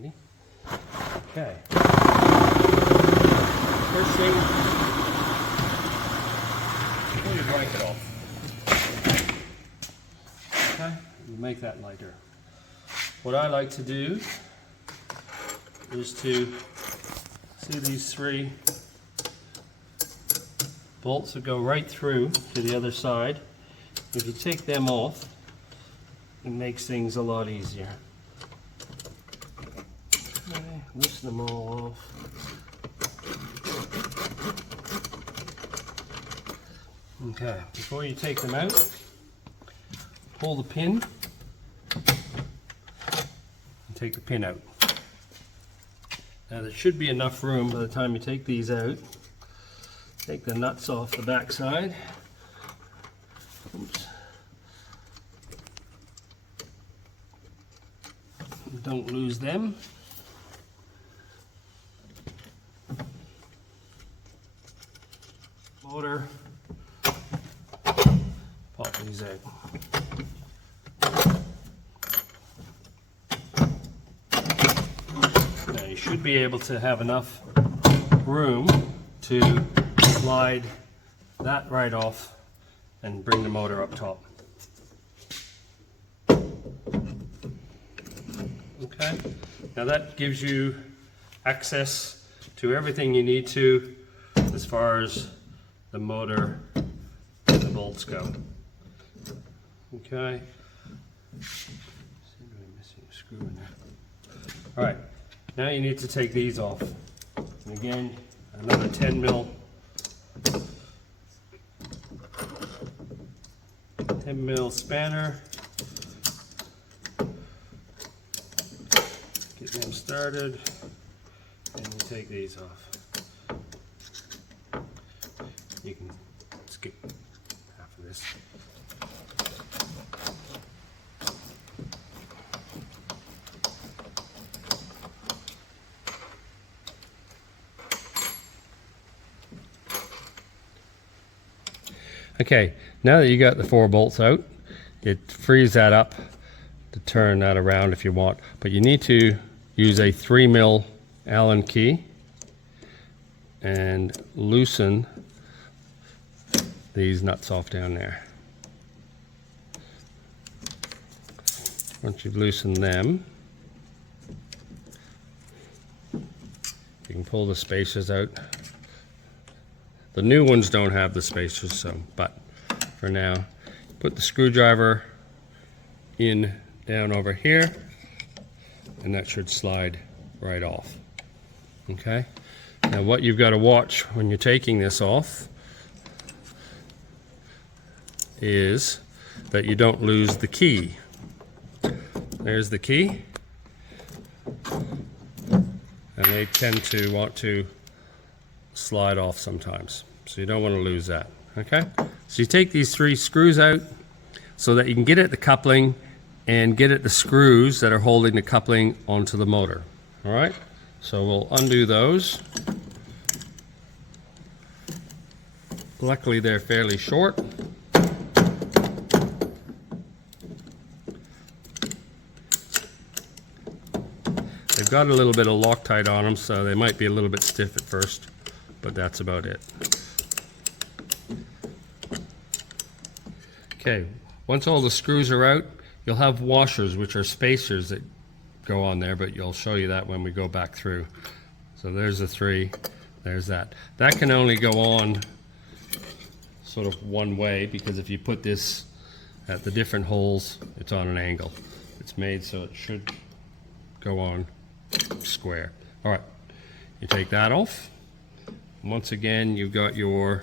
Ready? Okay. First thing, pull your blanket off. Okay, you make that lighter. What I like to do is to see these three bolts that go right through to the other side. If you take them off, it makes things a lot easier. Okay, loosen them all off. Okay, before you take them out, pull the pin and take the pin out. Now there should be enough room by the time you take these out. Take the nuts off the back side. Oops. Don't lose them. Motor. Pop these out. Now you should be able to have enough room to slide that right off and bring the motor up top. Okay, now that gives you access to everything you need to as far as the motor and the bolts go. Okay, seem to be missing a screw in there. All right, now you need to take these off. And again, another 10 mil spanner. Get them started, and you take these off. You can skip half of this. Okay, now that you got the 4 bolts out, it frees that up to turn that around if you want, but you need to use a 3 mil Allen key and loosen these nuts off down there. Once you've loosened them, you can pull the spacers out. The new ones don't have the spacers, so, but for now, put the screwdriver in down over here, and that should slide right off. Okay, now what you've got to watch when you're taking this off is that you don't lose the key. There's the key, and they tend to want to slide off sometimes, so you don't want to lose that. Okay, so you take these 3 screws out so that you can get at the coupling and get at the screws that are holding the coupling onto the motor. All right, so we'll undo those. Luckily they're fairly short. They've got a little bit of Loctite on them, so they might be a little bit stiff at first, but that's about it. Okay, once all the screws are out, you'll have washers, which are spacers that go on there, but I'll show you that when we go back through. So there's the 3, there's that. That can only go on sort of one way, because if you put this at the different holes, it's on an angle. It's made so it should go on square. All right, you take that off. Once again, you've got your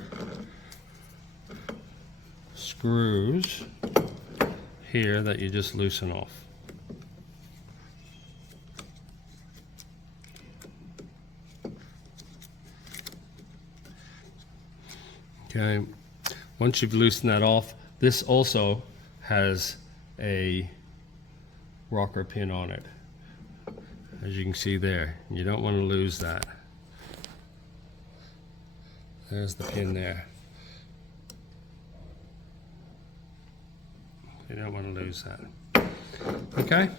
screws here that you just loosen off. Okay, once you've loosened that off, this also has a rocker pin on it, as you can see there. You don't want to lose that. There's the pin there. You don't want to lose that. Okay,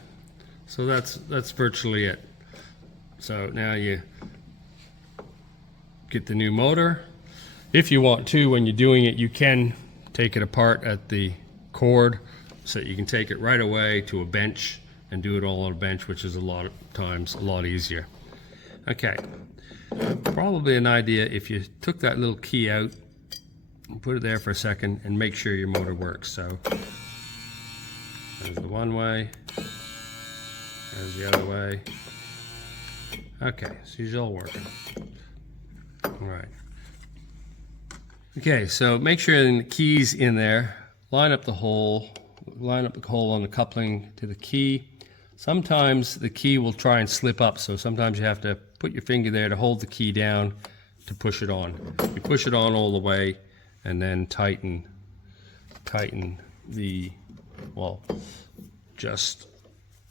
so that's virtually it. So now you get the new motor. If you want to, when you're doing it, you can take it apart at the cord so that you can take it right away to a bench and do it all on a bench, which is a lot of times a lot easier. Okay, probably an idea if you took that little key out and put it there for a second and make sure your motor works. So there's the one way, there's the other way. Okay, so it's all working. All right. Okay, so make sure the key's in there. Line up the hole on the coupling to the key. Sometimes the key will try and slip up, so sometimes you have to put your finger there to hold the key down to push it on. You push it on all the way and then tighten the, well, just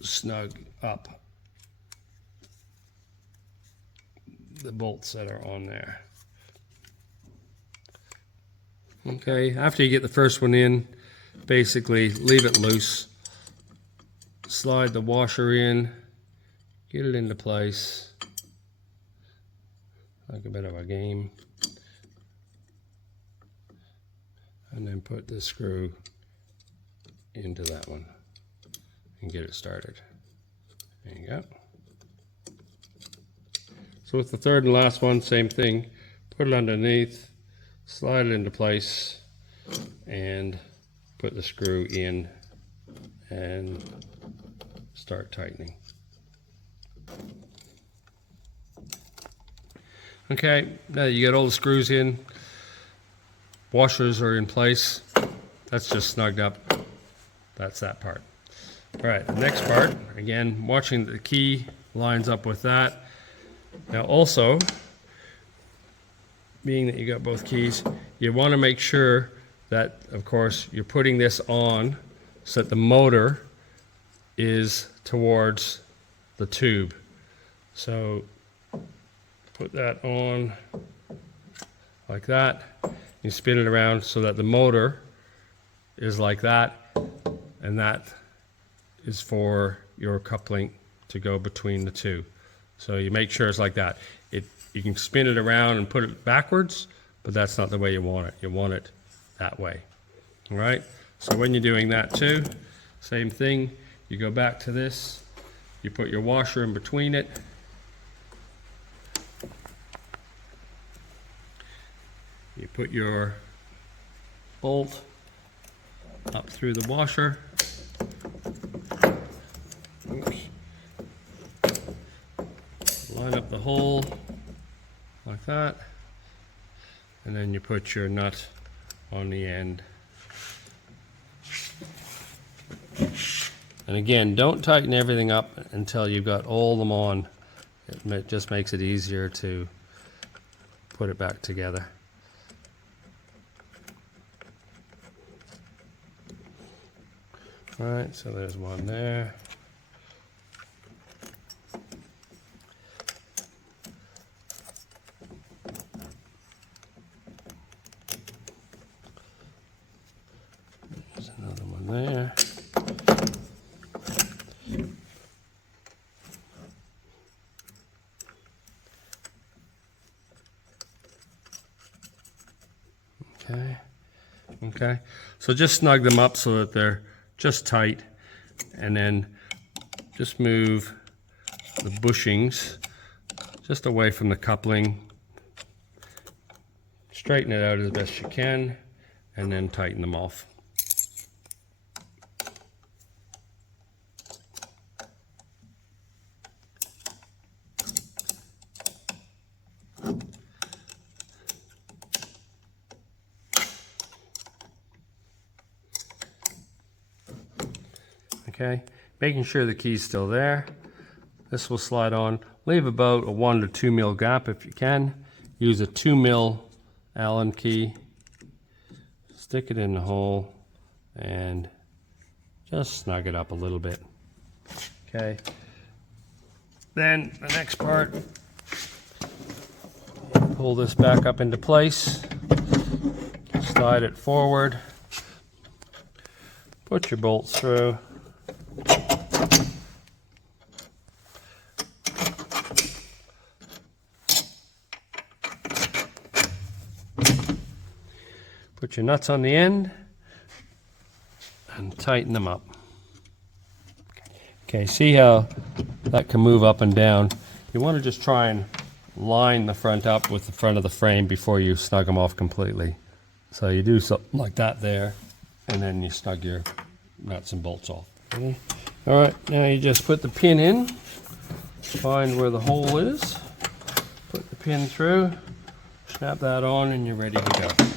snug up the bolts that are on there. Okay, after you get the first one in, basically leave it loose, slide the washer in, get it into place like a bit of a game, and then put the screw into that one and get it started. There you go. So with the third and last one, same thing. Put it underneath, slide it into place, and put the screw in and start tightening. Okay, now you get all the screws in, washers are in place, that's just snugged up, that's that part. All right, the next part, again, watching the key lines up with that. Now also, being that you got both keys, you want to make sure that, of course, you're putting this on so that the motor is towards the tube. So put that on like that. You spin it around so that the motor is like that, and that is for your coupling to go between the two. So you make sure it's like that. You can spin it around and put it backwards, but that's not the way you want it. You want it that way. All right? So when you're doing that too, same thing. You go back to this. You put your washer in between it. You put your bolt up through the washer. Oops. Line up the hole like that, and then you put your nut on the end. And again, don't tighten everything up until you've got all of them on. It just makes it easier to put it back together. All right, so there's one there. There's another one there. Okay, so just snug them up so that they're just tight, and then just move the bushings just away from the coupling. Straighten it out as best you can, and then tighten them off. Okay, making sure the key's still there. This will slide on. Leave about a 1 to 2 mil gap if you can. Use a 2 mil Allen key. Stick it in the hole and just snug it up a little bit. Okay. Then the next part, pull this back up into place. Slide it forward. Put your bolts through. Put your nuts on the end and tighten them up. Okay, see how that can move up and down? You want to just try and line the front up with the front of the frame before you snug them off completely. So you do something like that there, and then you snug your nuts and bolts off. Okay. All right, now you just put the pin in, find where the hole is, put the pin through, snap that on, and you're ready to go.